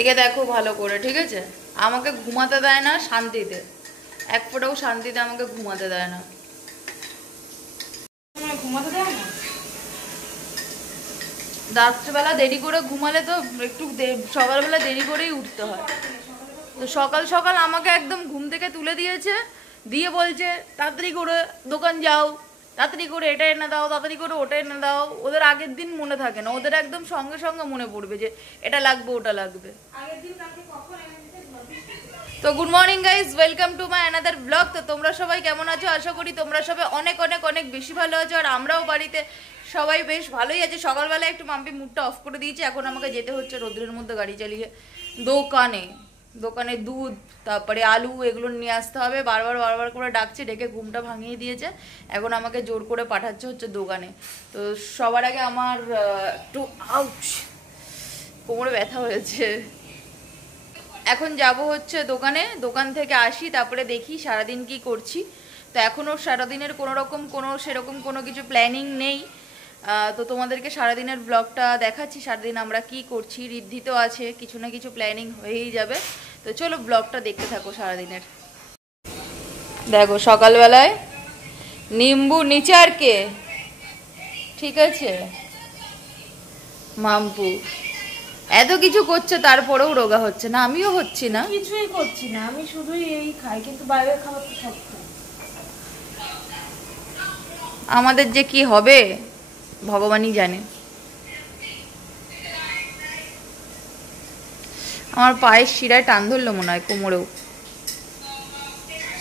একে দেখো ভালো করে, ঠিক আছে? আমাকে ঘুমাতে দেয় না শান্তিতে, এক ফোঁটাও শান্তিতে আমাকে ঘুমাতে দেয় না। ঘুমাতে দেয় না? রাত্রেবেলা দেরি করে ঘুমালে তো একটু সকালবেলা দেরি করেই উঠতে হয়। তো সকাল সকাল আমাকে একদম ঘুম থেকে তুলে দিয়েছে, দিয়ে বলছে তাড়াতাড়ি করে দোকান যাও, তাড়াতাড়ি করে এটা এনে দাও, তাড়াতাড়ি করে ওটা এনে দাও। ওদের আগের দিন মনে থাকে না, ওদের একদম সঙ্গে সঙ্গে মনে পড়বে যে এটা লাগবে ওটা লাগবে। তো good morning guys, welcome to my another blog. তো তোমরা সবাই কেমন আছো? আশা করি তোমরা সবাই অনেক অনেক অনেক বেশি ভালো আছো, আর আমরাও বাড়িতে সবাই বেশ ভালোই আছে। সকালবেলা একটু মাম্পি মুডটা অফ করে দিয়েছে, এখন আমাকে যেতে হচ্ছে রোদ্রের মধ্যে গাড়ি চালিয়ে দোকানে। দোকানে দুধ, তারপরে আলু, এগুলো নিয়ে আসতে হবে। বারবার বারবার করে ডাকছে, ডেকে ঘুমটা ভাঙিয়ে দিয়েছে। এখন আমাকে জোর করে পাঠাচ্ছে হচ্ছে দোকানে। তো সবার আগে আমার একটু আউচ, কোমরে ব্যথা হয়েছে। এখন যাব হচ্ছে দোকানে, দোকান থেকে আসি, তারপরে দেখি সারাদিন কি করছি। তো এখনও সারাদিনের সেরকম কোনো কিছু প্ল্যানিং নেই। তো তোমাদেরকে সারাদিনের ব্লগটা দেখাচ্ছি, সারাদিন আমরা কি করছি। ঋদ্ধি তো আছে, কিছু না কিছু প্ল্যানিং হয়েই যাবে। তো চলো ব্লগটা দেখতে থাকো সারাদিনের। দেখো সকালবেলায় নিম্বু নিচারকে, ঠিক আছে, মাম্পু এত কিছু করছে, তারপরেও রোগা হচ্ছে না। আমিও হচ্ছি না, কিছুই করছি না, আমি শুধুই এই খাই, কিন্তু বাইরের খাবার তো সব খাই। আমাদের যে কি হবে ভগবানই জানে। আমার পায়ের শিরায় টান ধরলো মনে হয়, কোমরেও।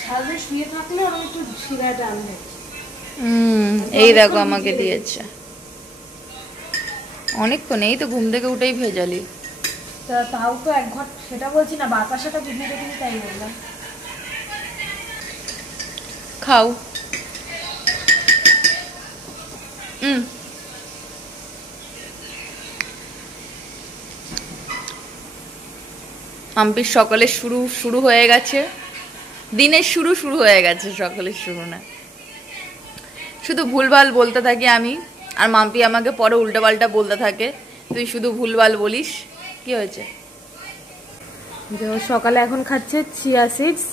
সারাদিন শুয়ে থাকলে আমি একটু শিরায় টান ধরে। এই দেখো আমাকে দিয়েছে অনেকক্ষণ, এই তো ঘুম থেকে উঠেই ভেজালি। তাও তো এক ঘট, সেটা বলছি না, বাতাসাটা ভিজিয়ে রেখেছি তাই বললাম। খাও। আম্পির সকালের শুরু হয়ে গেছে, দিনের শুরু হয়ে গেছে, সকালের শুরু না। শুধু ভুলভাল বলতে থাকি আমি, আর মাম্পি আমাকে পরে উল্টাপাল্টা বলতে থাকে তুই শুধু ভুলভাল বলিস। কি হয়েছে? সকালে এখন খাচ্ছে চিয়া সিডস,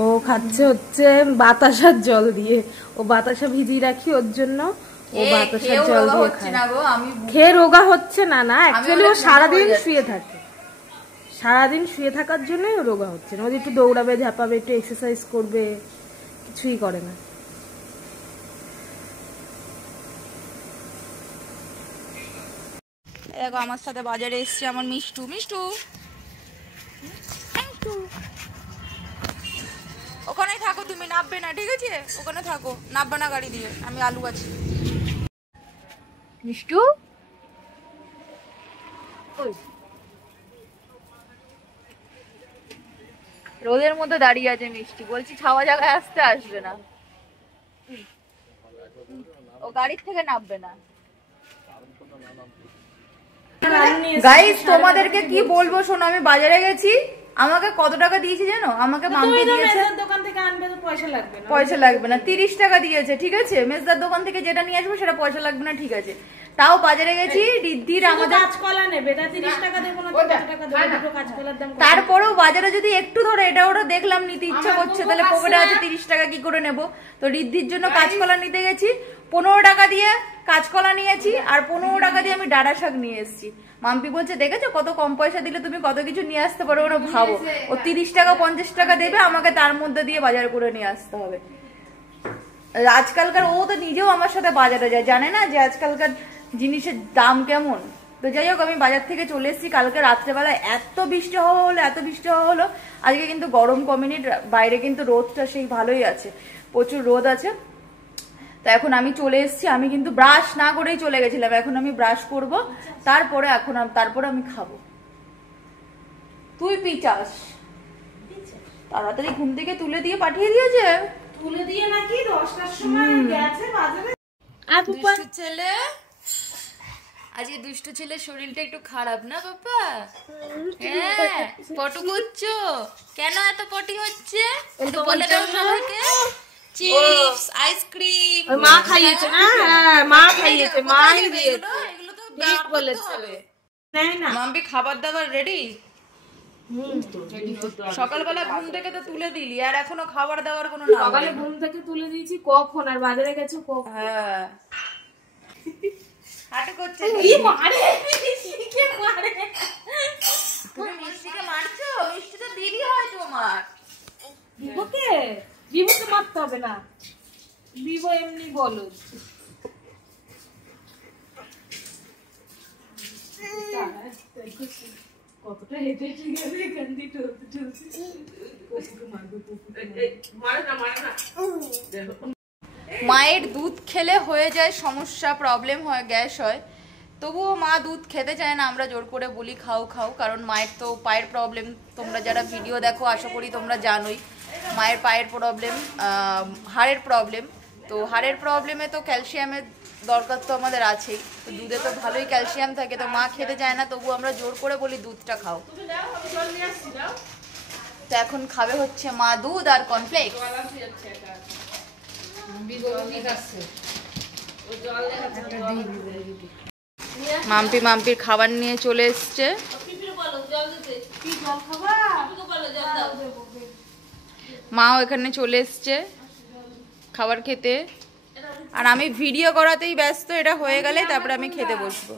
ও খাচ্ছে হচ্ছে বাতাসার জল দিয়ে। ও বাতাসা ভিজিয়ে রাখি ওর জন্য, ও বাতাসার জল দিয়ে খায়। খেয়ে রোগা হচ্ছে না, না অ্যাকচুয়ালি ও সারাদিন শুয়ে থাকে, সারাদিন শুয়ে থাকার জন্যই ও রোগা হচ্ছে না। ও একটু দৌড়াবে, ঝাঁপাবে, একটু এক্সারসাইজ করবে, কিছুই করে না। দেখো আমার সাথে বাজারে এসছে আমার মিষ্টু। মিষ্টু ওখানেই থাকো, তুমি নামবে না, ঠিক আছে? ওখানে থাকো, নামবে না গাড়ি দিয়ে, আমি আলু আছি। মিষ্টু রোদের মধ্যে দাঁড়িয়ে আছে মিষ্টি, বলছি ছাওয়া জায়গায় আসবে না, ও গাড়ির থেকে নামবে না। গাইস তোমাদেরকে কি বলবো শোনো, আমি বাজারে গেছি, আমাকে কত টাকা দিয়েছে জানো? আমাকে মাম্পি দিয়েছে, দোকান থেকে আনবে তো পয়সা লাগবে না, পয়সা লাগবে না, 30 টাকা দিয়েছে, ঠিক আছে? মেজদার দোকান থেকে যেটা নিয়ে আসবো সেটা পয়সা লাগবে না, ঠিক আছে? তাও বাজারে গেছি, ঋদ্ধির আমাদের কাঁচকলা নেবে, তা 30 টাকা দেবো না, 30 টাকা দেবো, দুটো কাঁচকলার দাম। তারপরেও বাজারে যদি একটু ধরে এটা ওটা দেখলাম নিতে ইচ্ছা করছে, তাহলে পকেটে আছে 30 টাকা, কি করে নেব? তো ঋদ্ধির জন্য কাঁচকলা নিতে গেছি, 15 টাকা দিয়ে কাঁচকলা নিয়েছি, আর 15 টাকা দিয়ে আমি ডাঁটা শাক নিয়ে এসেছি। মাম্পি বলছে দেখেছো কত কম পয়সা দিলে তুমি কত কিছু নিয়ে আসতে পারো, ওরা ভাবো ও 30 টাকা 50 টাকা দেবে, আমাকে তার মধ্যে দিয়ে বাজার করে নিয়ে আসতে হবে। আজকালকার ও তো নিজেও আমার সাথে বাজারে যায়, জানে না যে আজকালকার জিনিসের দাম কেমন। তো যাই হোক, আমি বাজার থেকে চলে এসেছি। কালকে রাত্রেবেলা এত বৃষ্টি হওয়া হলো, আজকে কিন্তু গরম কমেনি, বাইরে কিন্তু রোদটা সেই ভালোই আছে, প্রচুর রোদ আছে। তো এখন আমি চলে এসেছি, আমি কিন্তু ব্রাশ না করেই চলে গেছিলাম, এখন আমি ব্রাশ করব, তারপরে আমি খাবো। তুই পিচাস তাড়াতাড়ি ঘুম থেকে তুলে দিয়ে পাঠিয়ে দিয়েছে, তুলে দিয়ে নাকি 10টার সময় গেছে বাজারে। আর দুষ্টু ছেলে, আজকে দুষ্টু ছেলের শরীরটা একটু খারাপ না বাবা? হ্যাঁ, পটু করছো কেন? এত পটি হচ্ছে একটু বলে দাও সবাইকে। চিপস, আইসক্রিম মা খাইয়েছে না? হ্যাঁ মা খাইয়েছে, মাই দিয়েছে, এগুলো তো ঠিক বলেছে। মাম্পি খাবার দাবার রেডি? সকালবেলা ঘুম থেকে তো তুলে দিলি আর এখনো খাবার দাবার কোনো নাম সকালে ঘুম থেকে তুলে দিয়েছি কখন, আর বাজারে গেছে কখন। হ্যাঁ হাঁটু করছে। তুমি মিষ্টিকে মারছো? মিষ্টি তো দিদি হয় তোমার। বিভুকে মারতে হবে না, বিভু এমনি বলো। কতটা হেঁটে গেলে এখান দিয়ে মায়ের দুধ খেলে হয়ে যায় সমস্যা, প্রবলেম হয়, গ্যাস হয়, তবুও মা দুধ খেতে চায় না। আমরা জোর করে বলি খাও খাও, কারণ মায়ের তো পায়ের প্রবলেম। তোমরা যারা ভিডিও দেখো আশা করি তোমরা জানোই মায়ের পায়ের প্রবলেম, হাড়ের প্রবলেম। তো হাড়ের প্রবলেমে তো ক্যালসিয়ামের দরকার তো আমাদের আছেই, তো দুধে তো ভালোই ক্যালসিয়াম থাকে, তো মা খেতে চায় না, তবু আমরা জোর করে বলি দুধটা খাও। তো এখন খাবে হচ্ছে মা দুধ আর কর্নফ্লেক্স। মাম্পির খাবার নিয়ে চলে এসছে। মাও এখানে চলে এসছে খাবার খেতে, আর আমি ভিডিও করাতেই ব্যস্ত। এটা হয়ে গেলে তারপরে আমি খেতে বসবো।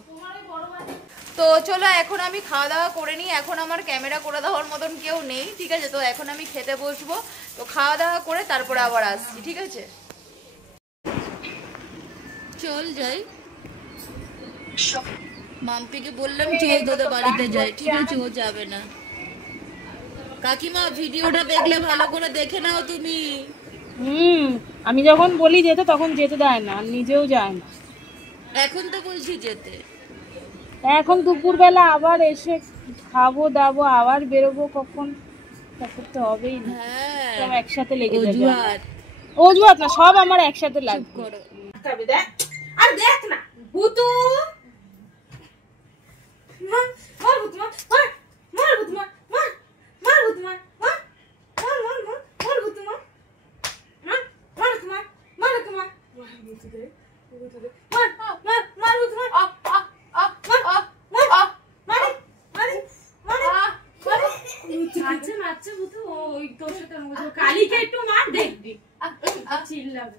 তো চলো এখন আমি খাওয়া দাওয়া করে নিই। এখন আমার ক্যামেরা করে দেওয়ার মতন কেউ নেই, ঠিক আছে? তো এখন আমি খেতে বসবো, তো খাওয়া দাওয়া করে তারপরে আবার আসছি, ঠিক আছে? চল যাই, মাম্পিকে বললাম চল তোদের বাড়িতে যাই, ঠিক আছে? ও যাবে না। কাকিমা ভিডিওটা দেখলে ভালো করে দেখে নাও তুমি। আমি যখন বলি যেতে তখন যেতে দেয় না, আর নিজেও যায় না। এখন তো বলছি যেতে, এখন দুপুরবেলা আবার এসে খাবো দাবো, আবার বেরোবো কখন, তখন তো হবেই না। হ্যাঁ সব একসাথে লেগে যাবে। অজুহাত না, সব আমার একসাথে লাগবে। দেখ আর দেখ না ভূতু, মার ভূতু মার, মার ভূতু মার, মার ভূতু মার, মার ভূতু মার, মার ভূতু মার, মার ভূতু মার, মার ভূতু দে, ভূতু দে, মার ভূতু মার, মারছে ভূতু। ওই তোর সাথে কালীকে একটু মার, দেখবি চিল্লাবে।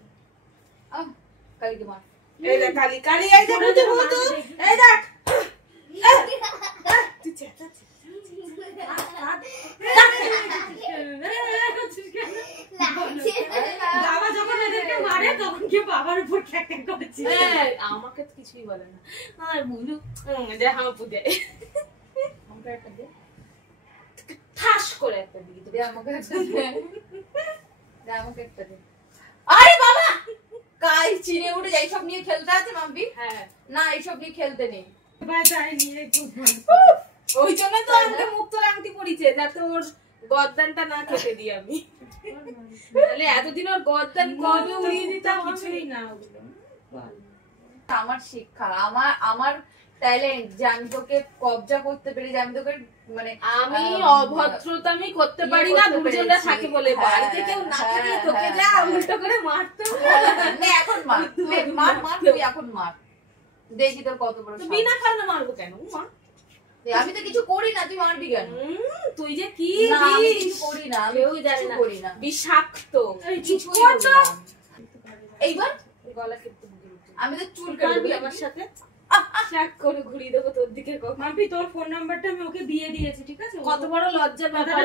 কালকে মার, এই দেখ কালী, কালী এই যে ভূতু, ভূতু এই দেখ, তুই চেঁচাচ্ছিস। বাবা যখন এদেরকে মারে তখন কি বাবার উপর ট্যাক করেছে? আমাকে তো কিছুই বলে না। আর বুঝু যে হাঁপু দেয়, আমাকে একটা দে, ঠাস করে একটা দিই, দে আমাকে একটা দে, দে আমাকে একটা দে। আরে বাবা কাল চিনে উঠে যাই, সব নিয়ে খেলতে আছে মাম্পি। হ্যাঁ না এইসব নিয়ে খেলতে নেই, ওই জন্য তো আমাকে মুক্তোর আংটি পরিছে, যাতে ওর গর্দানটা না কেটে দিই আমি। তাহলে এতদিন ওর গর্দান কবে উড়িয়ে দিতাম, কিছুই না। আমার শিক্ষা, আমার ট্যালেন্ট যে আমি তোকে কবজা করতে পেরে, যে আমি তোকে মানে আমি অভদ্রতামি করতে পারি না, দুজনরা থাকে বলে। বাড়িতে কেউ না থাকলে তোকে যা উল্টো করে মারতে না। এখন মার, মার মার, তুই এখন মার, দেখি তোর কত বড়। বিনা কারণে মারবো কেন? মা আমি তো কিছু করি না, তুই মারবি কেন? তুই যে কি কিছু করি না, আমি জানি না, করি না। বিষাক্ত কিছু করি না। এইবার গলা কেটে আমি তো চুল কাটবি আমার সাথে, ট্র্যাক করে ঘুরিয়ে দেবো তোর দিকে। মাম্পি তোর ফোন নাম্বারটা আমি ওকে দিয়ে দিয়েছি, ঠিক আছে? কত বড় লজ্জার ব্যাপার।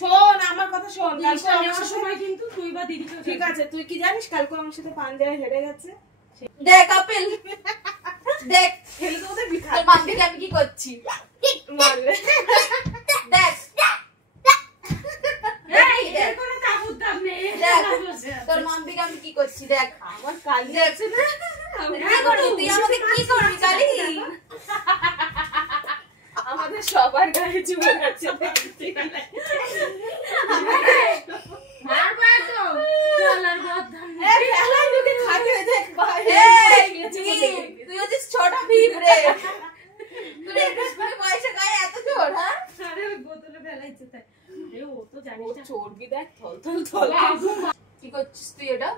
শোন আমার কথা শোন, কালকে আমার সময় কিন্তু তুই বা দিদি, ঠিক আছে? তুই কি জানিস কালকে আমার সাথে পাঞ্জায় হেরে গেছে? দেখ আপেল, দেখ ফেলে তো ওদের বিখা। তোর মাম্পিকে আমি কি করছি মারবে, দেখ তোর মাম্পিকে আমি কি করছি, দেখ আমার কালি আছে না। কি করবি তুই আমাকে, কি করবি কালি? আমাদের সবার গায়ে চুল আছে, তুই হচ্ছিস ছোট ভিপ রে, তুই পয়সা গায়ে এত জোর? হ্যাঁ আরে ওই বোতলে ফেলাইছে তাই। ও তো জানি চর্বি দেখ থল থল থল। কি করছিস তুই? এটা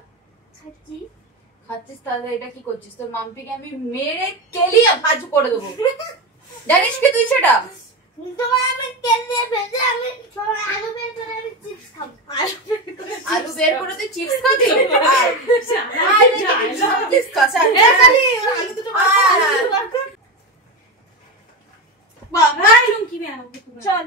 খাচ্ছিস? তাহলে এটা কি করছিস? তোর মাম্পিকে আমি মেরে কেলিয়ে ভাজু করে দেবো, জানিস কি তুই সেটা? আলু বের করে তুই চিপস খাবি? চল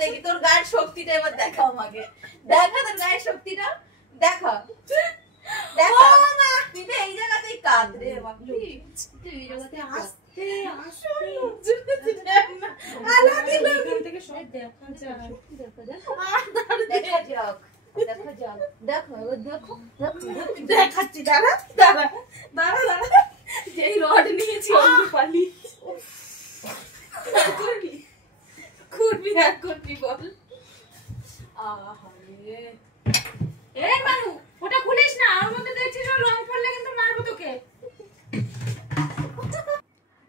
দেখি তোর গায়ের শক্তিটা এবার দেখা আমাকে, দেখা তোর গায়ের শক্তিটা দেখা, দেখা তুই তো এই জায়গাতেই কাঁদ রে বাপি, তুই এই জায়গাতে আস্তে থেকে সব দেখা যায় দেখা যাক, দেখা যাক, দেখো দেখো দেখাচ্ছি। দাঁড়া দাঁড়া দাঁড়া দাঁড়া, যেই রড নিয়েছি অন্য পালি করবি না করবি বল। এই মানু ওটা খুলিস না, আর মধ্যে দেখছিস রং পড়লে কিন্তু মারবো তোকে।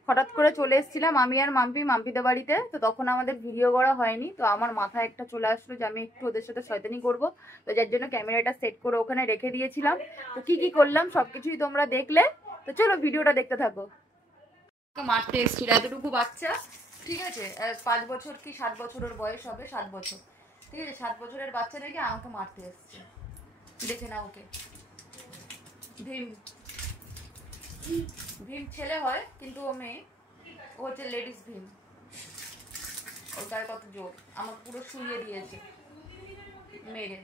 হঠাৎ করে চলে এসেছিলাম আমি আর মাম্পিদের বাড়িতে, তো তখন আমাদের ভিডিও করা হয়নি। তো আমার মাথায় একটা চলে আসলো যে আমি একটু ওদের সাথে শয়তানি করব, তো যার জন্য ক্যামেরাটা সেট করে ওখানে রেখে দিয়েছিলাম। তো কি কি করলাম সবকিছুই তোমরা দেখলে, তো চলো ভিডিওটা দেখতে থাকো। মারতে এসেছিল এতটুকু বাচ্চা, ঠিক আছে, 5 বছর কি 7 বছরের বয়স হবে, 7 বছর, ঠিক আছে, 7 বছরের বাচ্চা দেখে আমাকে মারতে এসছে। দেখে না ওকে, ভীম ভীম ছেলে হয় কিন্তু ও মেয়ে, ও হচ্ছে লেডিস ভীম। ওর গায়ে কত জোর, আমাকে পুরো শুইয়ে দিয়েছে মেরে।